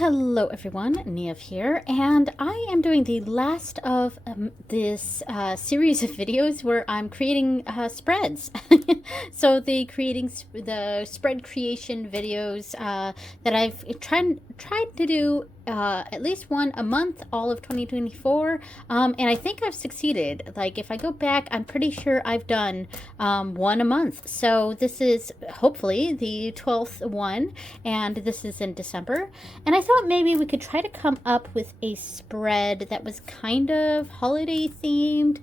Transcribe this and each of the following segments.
Hello everyone, Niev here, and I am doing the last of this series of videos where I'm creating spreads. So the spread creation videos that I've tried to do at least one a month all of 2024, and I think I've succeeded. Like, if I go back, I'm pretty sure I've done one a month. So this is hopefully the 12th one, and this is in December. And I thought maybe we could try to come up with a spread that was kind of holiday themed,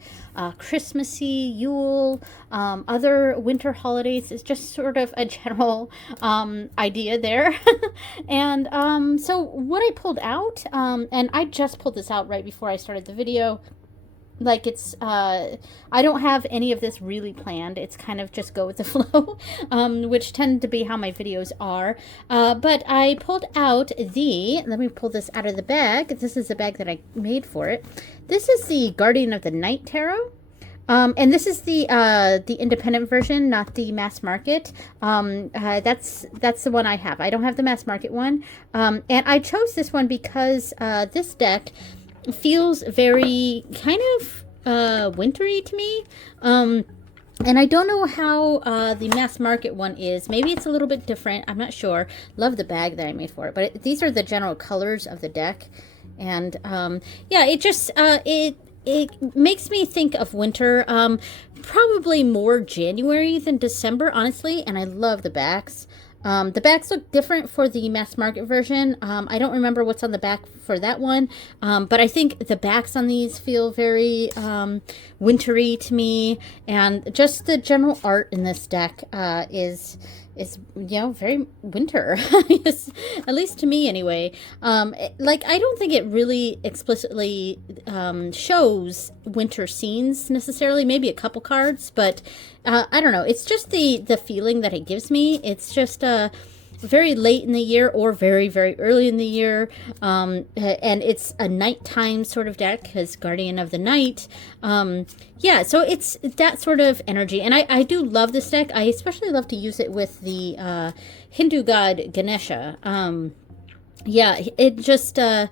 Christmassy, Yule, other winter holidays. Is just sort of a general idea there. And so what I pulled out, and I just pulled this out right before I started the video. Like, it's I don't have any of this really planned. It's kind of just go with the flow, which tend to be how my videos are. But I pulled out let me pull this out of the bag. This is the bag that I made for it. This is the Guardian of the Night Tarot. And this is the independent version, not the mass market. That's the one I have. I don't have the mass market one. And I chose this one because this deck feels very kind of wintry to me. And I don't know how the mass market one is. Maybe it's a little bit different. I'm not sure. Love the bag that I made for it. But these are the general colors of the deck. And yeah, it just it makes me think of winter, probably more January than December, honestly. And I love the backs. The backs look different for the mass market version. I don't remember what's on the back for that one, but I think the backs on these feel very wintry to me, and just the general art in this deck is very winter. At least to me anyway. Like, I don't think it really explicitly shows winter scenes necessarily, maybe a couple cards, but I don't know, it's just the feeling that it gives me. It's just very late in the year or very, very early in the year, and it's a nighttime sort of deck because Guardian of the Night. Yeah, so it's that sort of energy, and I do love this deck. I especially love to use it with the Hindu god Ganesha. Yeah, it just I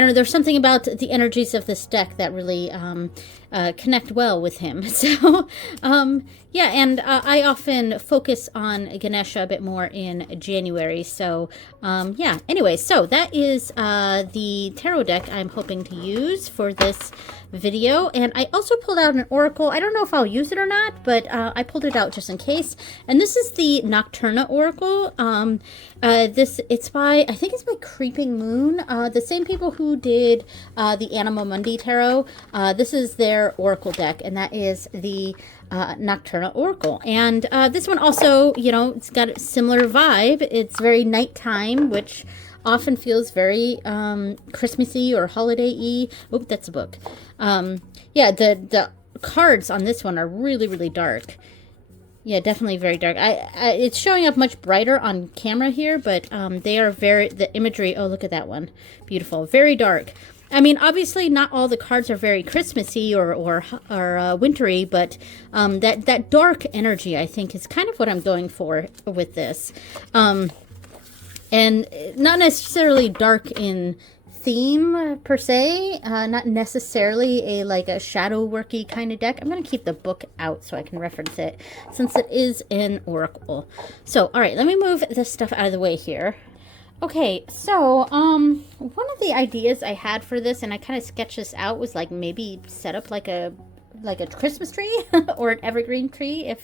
don't know, there's something about the energies of this deck that really connect well with him. So yeah, and I often focus on Ganesha a bit more in January. So yeah, anyway, so that is the tarot deck I'm hoping to use for this video. And I also pulled out an oracle. I don't know if I'll use it or not, but I pulled it out just in case. And this is the Nocturna Oracle. It's by, I think it's by Creeping Moon, the same people who did the Anima Mundi Tarot. This is their oracle deck, and that is the Nocturna Oracle. And this one also, it's got a similar vibe. It's very nighttime, which often feels very Christmassy or holiday-y. Oh, that's a book. Yeah, the cards on this one are really, really dark. Yeah, definitely very dark. It's showing up much brighter on camera here, but they are the imagery, oh, look at that one. Beautiful. Very dark. I mean, obviously not all the cards are very Christmassy or wintry, but that dark energy, I think, is kind of what I'm going for with this. And not necessarily dark in theme per se, not necessarily a shadow worky kind of deck. I'm going to keep the book out so I can reference it since it is an oracle. So, all right, let me move this stuff out of the way here. Okay, so one of the ideas I had for this, and I kind of sketched this out, was like maybe set up like a Christmas tree or an evergreen tree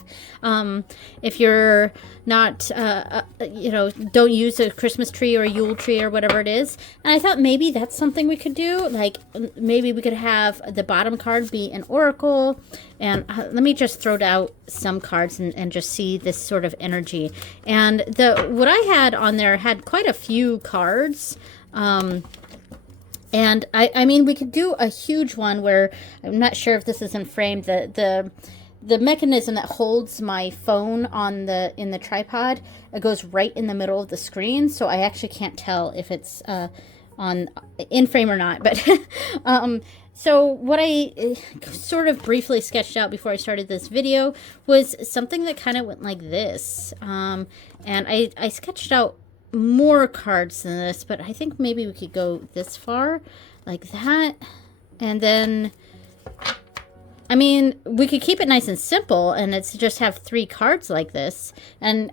if you're not don't use a Christmas tree or a Yule tree or whatever it is. And I thought maybe that's something we could do. Like, maybe we could have the bottom card be an oracle, and let me just throw out some cards and just see this sort of energy. And what I had on there had quite a few cards. And I mean, we could do a huge one where, I'm not sure if this is in frame, the mechanism that holds my phone in the tripod, it goes right in the middle of the screen, so I actually can't tell if it's in frame or not. But so what I sort of briefly sketched out before I started this video was something that kind of went like this. And I sketched out more cards than this, but I think maybe we could go this far, like that. And then, I mean, we could keep it nice and simple, and it's just have 3 cards like this. And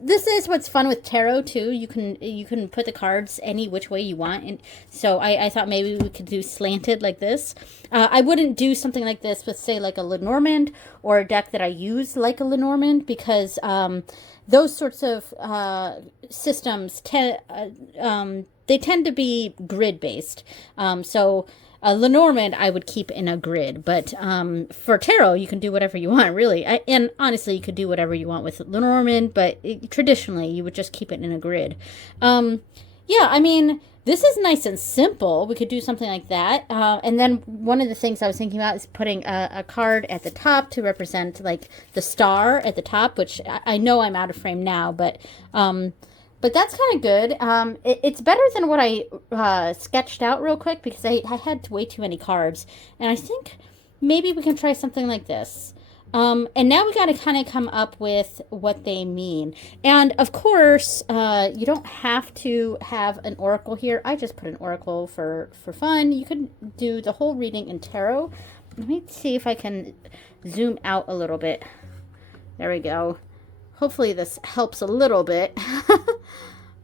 this is what's fun with tarot too. You can put the cards any which way you want. And so I thought maybe we could do slanted like this. I wouldn't do something like this with, say, like a Lenormand or a deck that I use like a Lenormand, because those sorts of systems they tend to be grid based. So Lenormand I would keep in a grid, but for tarot you can do whatever you want, really. And honestly, you could do whatever you want with Lenormand, but traditionally you would just keep it in a grid. Yeah, I mean, this is nice and simple. We could do something like that. And then one of the things I was thinking about is putting a card at the top to represent like the star at the top, which I know I'm out of frame now, but that's kind of good. It's better than what I sketched out real quick, because I had way too many cards. And I think maybe we can try something like this. And now we got to kind of come up with what they mean. And of course, you don't have to have an oracle here. I just put an oracle for fun. You could do the whole reading in tarot. Let me see if I can zoom out a little bit. There we go. Hopefully this helps a little bit.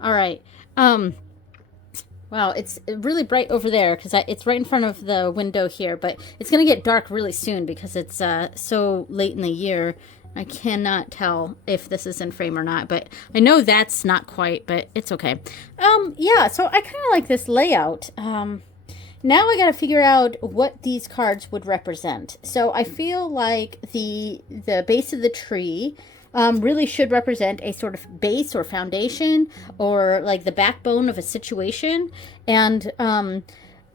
All right. Wow, it's really bright over there because it's right in front of the window here, but it's going to get dark really soon because it's so late in the year. I cannot tell if this is in frame or not, but I know that's not quite, but it's okay. Yeah, so I kind of like this layout. Now I got to figure out what these cards would represent. So I feel like the base of the tree really should represent a sort of base or foundation, or like the backbone of a situation. And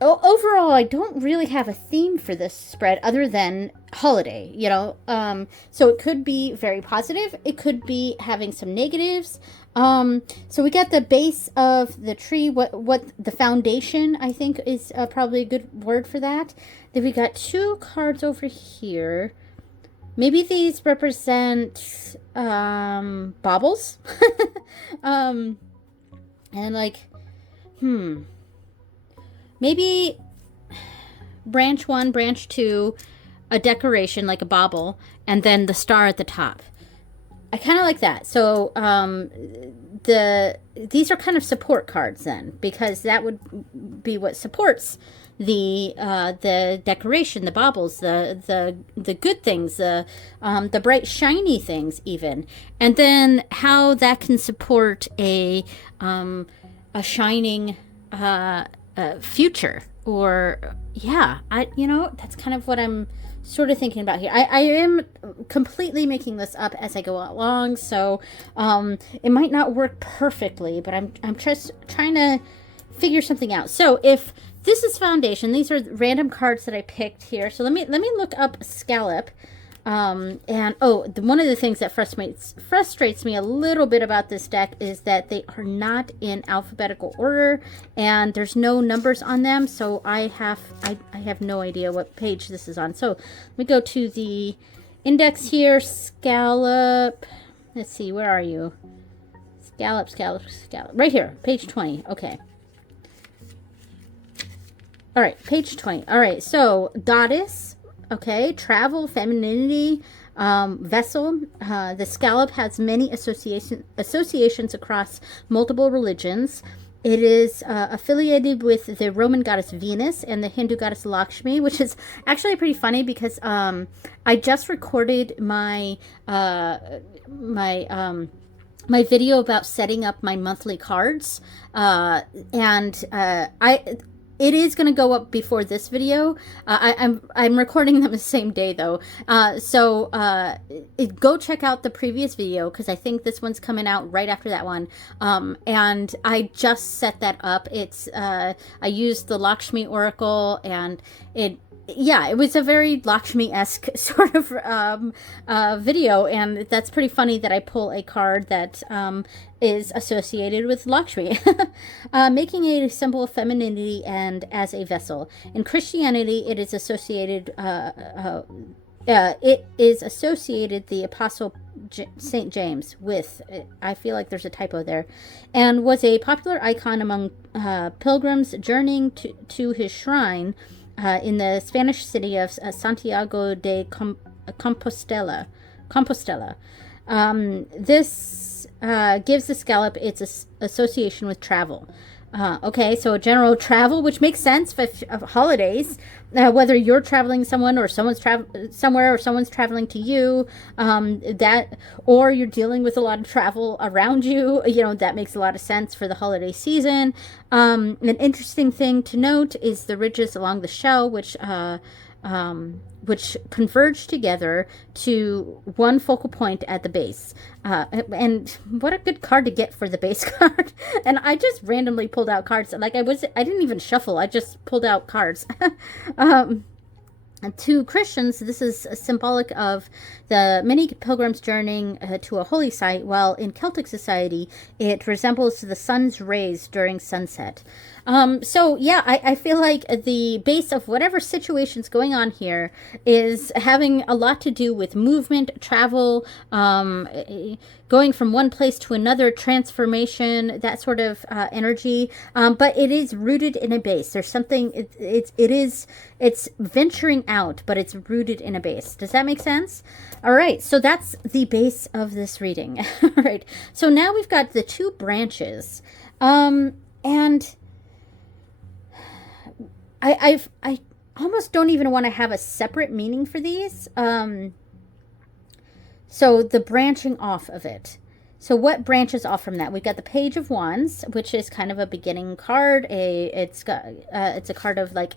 overall, I don't really have a theme for this spread other than holiday, you know. So it could be very positive. It could be having some negatives. So we got the base of the tree, what the foundation, I think, is probably a good word for that. Then we got 2 cards over here. Maybe these represent baubles. And like, maybe branch 1, branch 2, a decoration like a bauble, and then the star at the top. I kind of like that. So these are kind of support cards then, because that would be what supports the decoration, the baubles, the good things, the bright shiny things even, and then how that can support a shining future. Or yeah, that's kind of what I'm sort of thinking about here. I am completely making this up as I go along, so it might not work perfectly, but I'm just trying to figure something out. So if this is foundation, these are random cards that I picked here. So let me look up scallop. And one of the things that frustrates me a little bit about this deck is that they are not in alphabetical order, and there's no numbers on them. So I have no idea what page this is on. So let me go to the index here. Scallop. Let's see, where are you? Scallop. Right here, page 20. Okay. All right, page 20. All right, so goddess, okay, travel, femininity, vessel. The scallop has many associations across multiple religions. It is affiliated with the Roman goddess Venus and the Hindu goddess Lakshmi, which is actually pretty funny because I just recorded my my video about setting up my monthly cards, it is going to go up before this video. I'm recording them the same day though. Go check out the previous video because I think this one's coming out right after that one. And I just set that up. It's I used the Lakshmi Oracle, and it was a very Lakshmi-esque sort of video, and that's pretty funny that I pull a card that is associated with Lakshmi. Making a symbol of femininity and as a vessel. In Christianity, it is associated it is associated the Apostle St. James with, I feel like there's a typo there, and was a popular icon among pilgrims journeying to his shrine in the Spanish city of Santiago de Compostela. This gives the scallop its association with travel. Okay, so general travel, which makes sense for holidays, whether you're traveling somewhere or someone's traveling to you, or you're dealing with a lot of travel around you, that makes a lot of sense for the holiday season. An interesting thing to note is the ridges along the shell, which converge together to one focal point at the base. And what a good card to get for the base card. And I just randomly pulled out cards. Like I didn't even shuffle. I just pulled out cards. To Christians, this is symbolic of the many pilgrims journeying to a holy site, while in Celtic society, it resembles the sun's rays during sunset. So yeah, I feel like the base of whatever situation's going on here is having a lot to do with movement, travel, going from one place to another, transformation, that sort of energy. But it is rooted in a base. There's something, it's venturing out, but it's rooted in a base. Does that make sense? All right, so that's the base of this reading. All right, so now we've got the two branches. And I almost don't even want to have a separate meaning for these. So the branching off of it. So what branches off from that? We've got the Page of Wands, which is kind of a beginning card. It's a card of like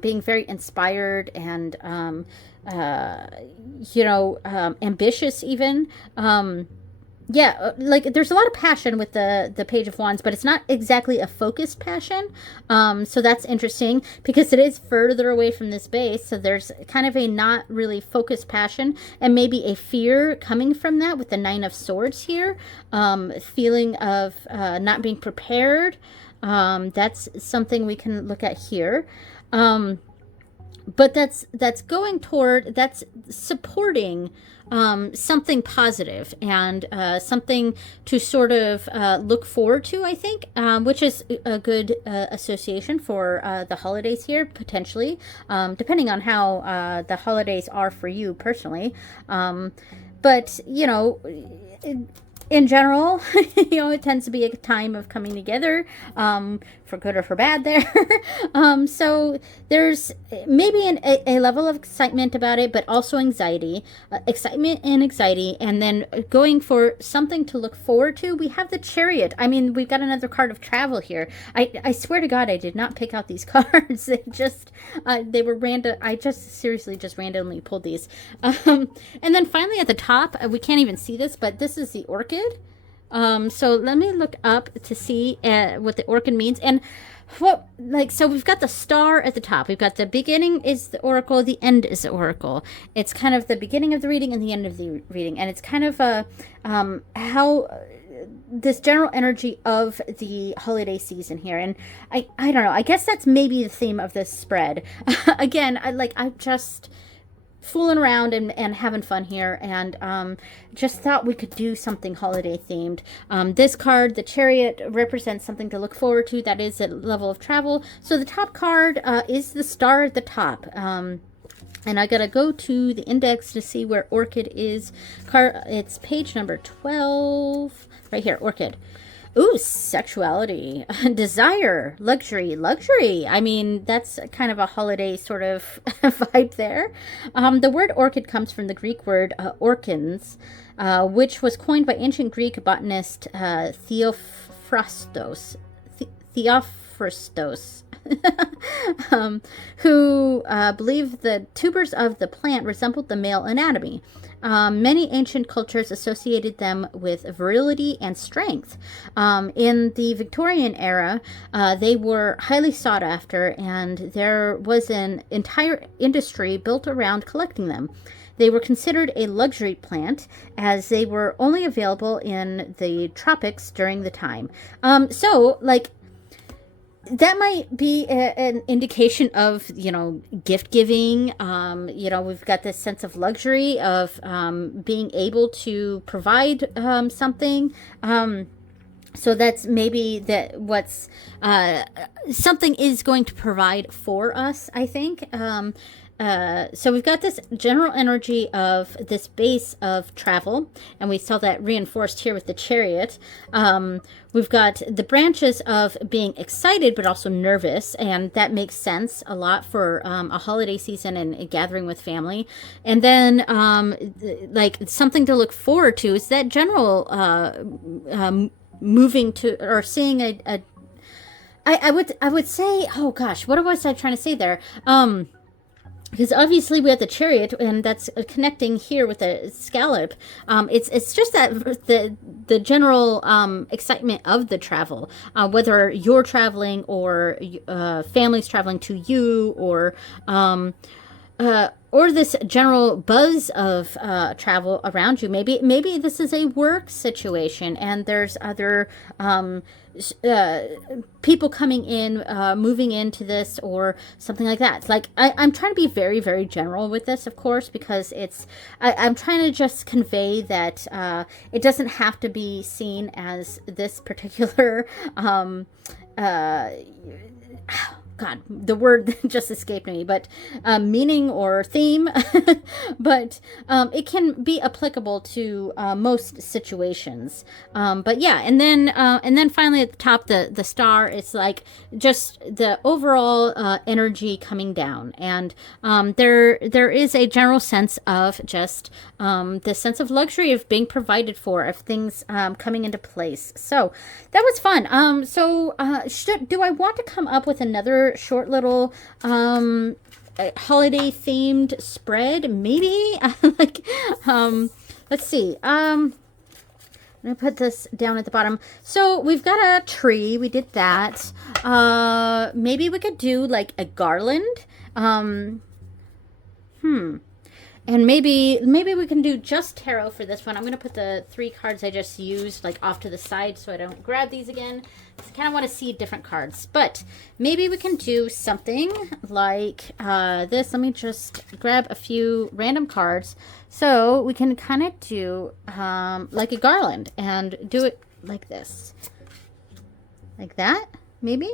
being very inspired and ambitious even. Yeah, like there's a lot of passion with the Page of Wands, but it's not exactly a focused passion. So that's interesting because it is further away from this base. So there's kind of a not really focused passion and maybe a fear coming from that with the Nine of Swords here. Feeling of not being prepared. That's something we can look at here. But that's supporting something positive and something to sort of look forward to, I think, which is a good association for the holidays here, potentially, depending on how the holidays are for you personally. But, in general, it tends to be a time of coming together, for good or for bad there. So there's maybe a level of excitement about it, but also anxiety, excitement and anxiety. And then going for something to look forward to, we have the Chariot. I mean, we've got another card of travel here. I swear to God, I did not pick out these cards. They were random. I seriously just randomly pulled these. And then finally at the top, we can't even see this, but this is the Orchid. So let me look up to see what the orchid means. And so we've got the star at the top. We've got the beginning is the oracle, the end is the oracle. It's kind of the beginning of the reading and the end of the reading. And it's kind of how this general energy of the holiday season here. And I don't know, I guess that's maybe the theme of this spread. Again, I'm just fooling around and having fun here, and just thought we could do something holiday themed. This card, the Chariot, represents something to look forward to. That is a level of travel. So the top card is the star at the top. And I gotta go to the index to see where Orchid is. It's page number 12. Right here, Orchid. Ooh, sexuality, desire, luxury. I mean, that's kind of a holiday sort of vibe there. The word orchid comes from the Greek word orchins, which was coined by ancient Greek botanist Theophrastos, who believed the tubers of the plant resembled the male anatomy. Many ancient cultures associated them with virility and strength. In the Victorian era, they were highly sought after, and there was an entire industry built around collecting them. They were considered a luxury plant as they were only available in the tropics during the time. that might be an indication of, gift giving. We've got this sense of luxury of being able to provide something. So that's maybe that what's something is going to provide for us, I think. So we've got this general energy of this base of travel, and we saw that reinforced here with the chariot. We've got the branches of being excited but also nervous, and that makes sense a lot for a holiday season and a gathering with family. And then like something to look forward to is that general moving to or seeing I would say, oh gosh, what was I trying to say there? Because obviously we have the chariot, and that's connecting here with the scallop. It's just that the general excitement of the travel, whether you're traveling or family's traveling to you, or this general buzz of travel around you. Maybe this is a work situation, and there's other people coming in, moving into this, or something like that. It's like I'm trying to be very, very general with this, of course, because I'm trying to just convey that it doesn't have to be seen as this particular God, the word just escaped me, but meaning or theme, but it can be applicable to most situations. But yeah, and then finally at the top, the star is like just the overall energy coming down, and there is a general sense of just the sense of luxury of being provided for, of things coming into place. So that was fun. Do I want to come up with another short little holiday themed spread? Maybe. Like, let's see. I'm gonna put this down at the bottom. So we've got a tree. We did that. Maybe we could do like a garland. And maybe we can do just tarot for this one. I'm going to put the 3 cards I just used like off to the side so I don't grab these again. I kind of want to see different cards. But maybe we can do something like this. Let me just grab a few random cards. So we can kind of do like a garland and do it like this. Like that, maybe?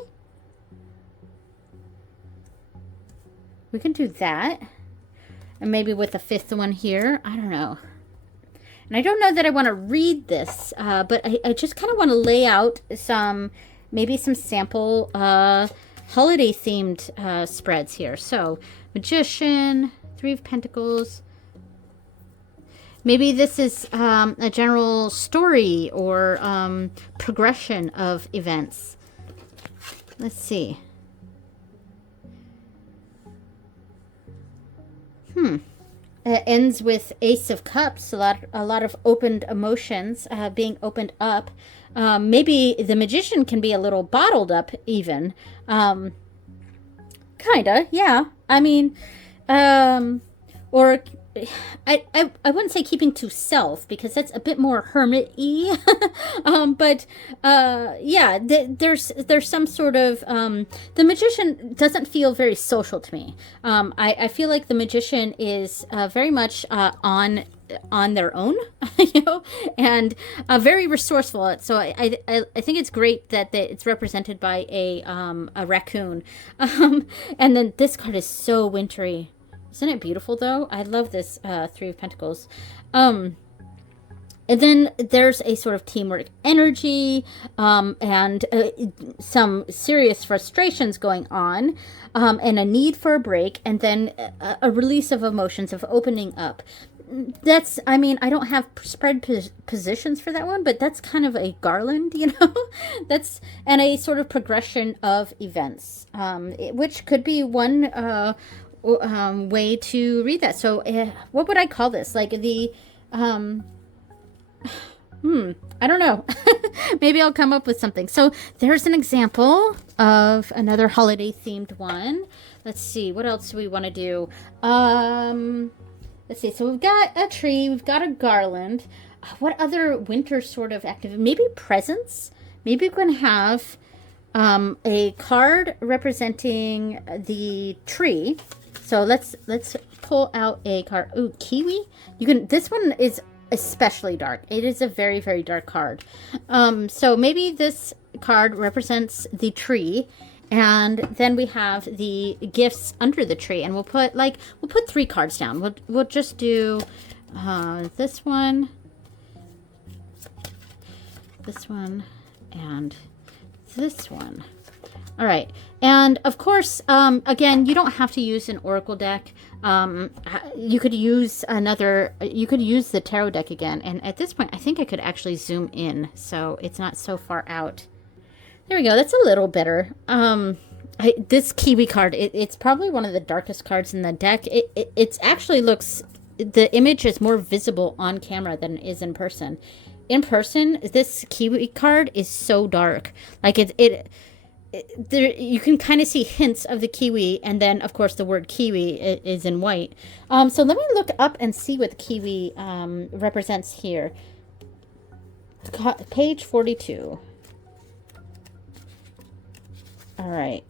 We can do that. And maybe with the 5th one here. I don't know. And I don't know that I want to read this, but I just kind of want to lay out maybe some sample holiday-themed spreads here. So, Magician, 3 of Pentacles. Maybe this is a general story or progression of events. Let's see. It ends with Ace of Cups, a lot of opened emotions being opened up. Maybe the Magician can be a little bottled up even. Kinda, yeah. I mean, or I wouldn't say keeping to self, because that's a bit more hermit-y. But yeah, there's some sort of the Magician doesn't feel very social to me. I feel like the Magician is very much on their own, and very resourceful. So I think it's great that it's represented by a raccoon. And then this card is so wintry. Isn't it beautiful, though? I love this 3 of Pentacles. And then there's a sort of teamwork energy and some serious frustrations going on, and a need for a break, and then a release of emotions, of opening up. I don't have spread positions for that one, but that's kind of a garland, and a sort of progression of events, which could be one way to read that. So what would I call this? Like the I don't know. Maybe I'll come up with something. So there's an example of another holiday themed one. Let's see, what else do we want to do? Let's see, so we've got a tree, we've got a garland. What other winter sort of activity? Maybe presents. Maybe we can have a card representing the tree. So let's pull out a card. Ooh, kiwi. You can. This one is especially dark. It is a very, very dark card. So maybe this card represents the tree, and then we have the gifts under the tree, and we'll put 3 cards down. We'll just do this one, and this one. All right. And of course, again, you don't have to use an oracle deck. You could use the tarot deck again. And at this point, I think I could actually zoom in so it's not so far out. There we go. That's a little better. This kiwi card, it's probably one of the darkest cards in the deck. It actually looks, the image is more visible on camera than it is in person. In person, this kiwi card is so dark. Like there, you can kind of see hints of the kiwi, and then of course the word kiwi is in white. So let me look up and see what the kiwi represents here. Page 42. All right.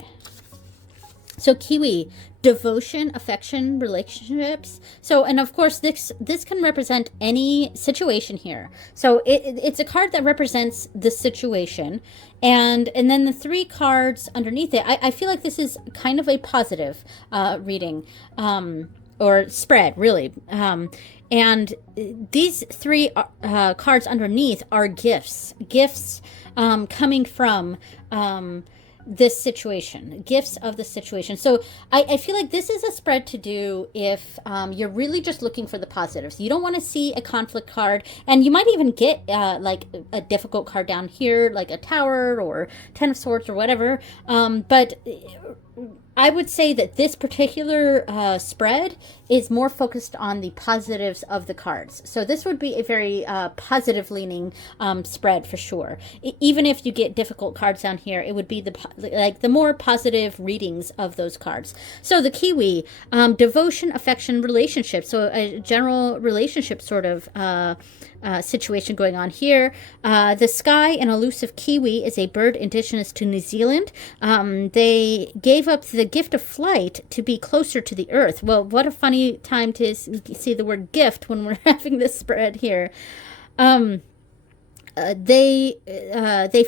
So kiwi, devotion, affection, relationships. So, and of course, this can represent any situation here. So it's a card that represents the situation. And then the 3 cards underneath it, I feel like this is kind of a positive reading or spread, really. And these 3 cards underneath are gifts. Gifts coming from this situation, gifts of the situation. So I feel like this is a spread to do if you're really just looking for the positives. You don't want to see a conflict card, and you might even get like a difficult card down here, like a Tower or 10 of Swords or whatever. But I would say that this particular spread is more focused on the positives of the cards. So this would be a very positive leaning spread for sure. Even if you get difficult cards down here, it would be the more positive readings of those cards. So the kiwi, devotion, affection, relationship. So a general relationship sort of situation going on here. The sky, an elusive kiwi, is a bird indigenous to New Zealand. They gave up the gift of flight to be closer to the earth. Well, what a funny time to see the word gift when we're having this spread here. They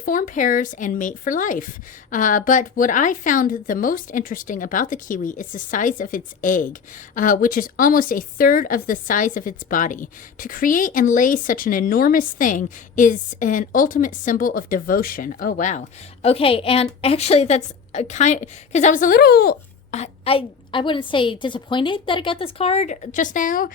form pairs and mate for life. But what I found the most interesting about the kiwi is the size of its egg, which is almost a third of the size of its body. To create and lay such an enormous thing is an ultimate symbol of devotion. Oh, wow. Okay, and actually that's a kind, because I was a little, I wouldn't say disappointed that I got this card just now.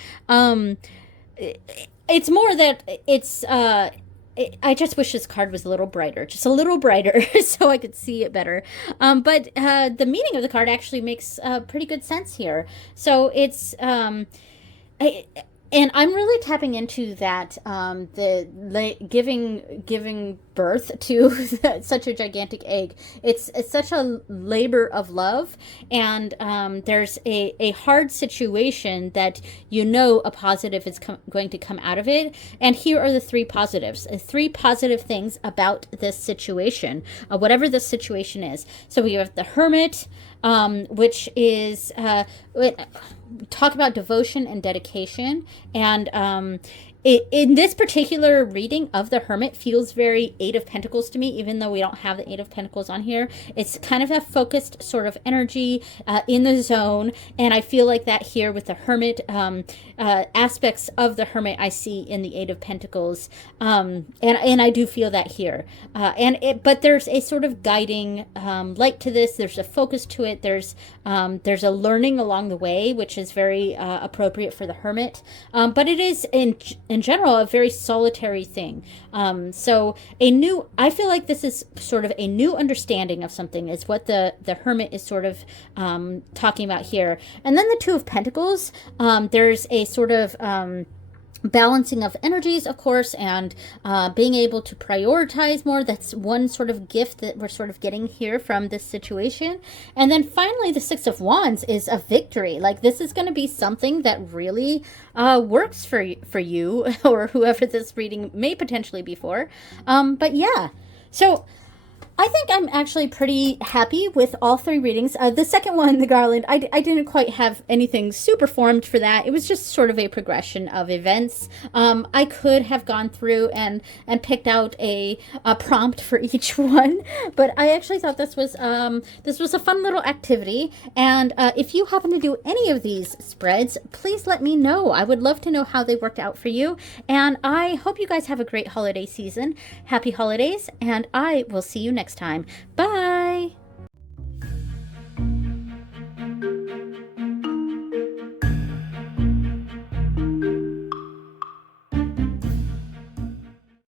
It's more that it's, I just wish this card was a little brighter, just a little brighter, so I could see it better. But the meaning of the card actually makes pretty good sense here. So it's, and I'm really tapping into that, giving birth to such a gigantic egg. It's such a labor of love, and there's a hard situation that a positive is going to come out of it. And here are the 3 positives, 3 positive things about this situation, whatever the situation is. So we have the Hermit, which is talk about devotion and dedication, and in this particular reading of the Hermit feels very 8 of Pentacles to me, even though we don't have the 8 of Pentacles on here. It's kind of a focused sort of energy in the zone, and I feel like that here with the Hermit, aspects of the Hermit I see in the 8 of Pentacles, and I do feel that here. But there's a sort of guiding light to this. There's a focus to it. There's a learning along the way, which is very appropriate for the Hermit. But it is in general a very solitary thing. So I feel like this is sort of a new understanding of something is what the Hermit is sort of talking about here. And then the 2 of Pentacles, there's a sort of balancing of energies, of course, and being able to prioritize more. That's one sort of gift that we're sort of getting here from this situation. And then finally, the 6 of Wands is a victory. Like, this is going to be something that really works for you or whoever this reading may potentially be for. But yeah, so I think I'm actually pretty happy with all three readings. The second one, the garland, I didn't quite have anything super formed for that. It was just sort of a progression of events. I could have gone through and picked out a prompt for each one, but I actually thought this was a fun little activity. And if you happen to do any of these spreads, please let me know. I would love to know how they worked out for you. And I hope you guys have a great holiday season. Happy holidays, and I will see you next time. Bye.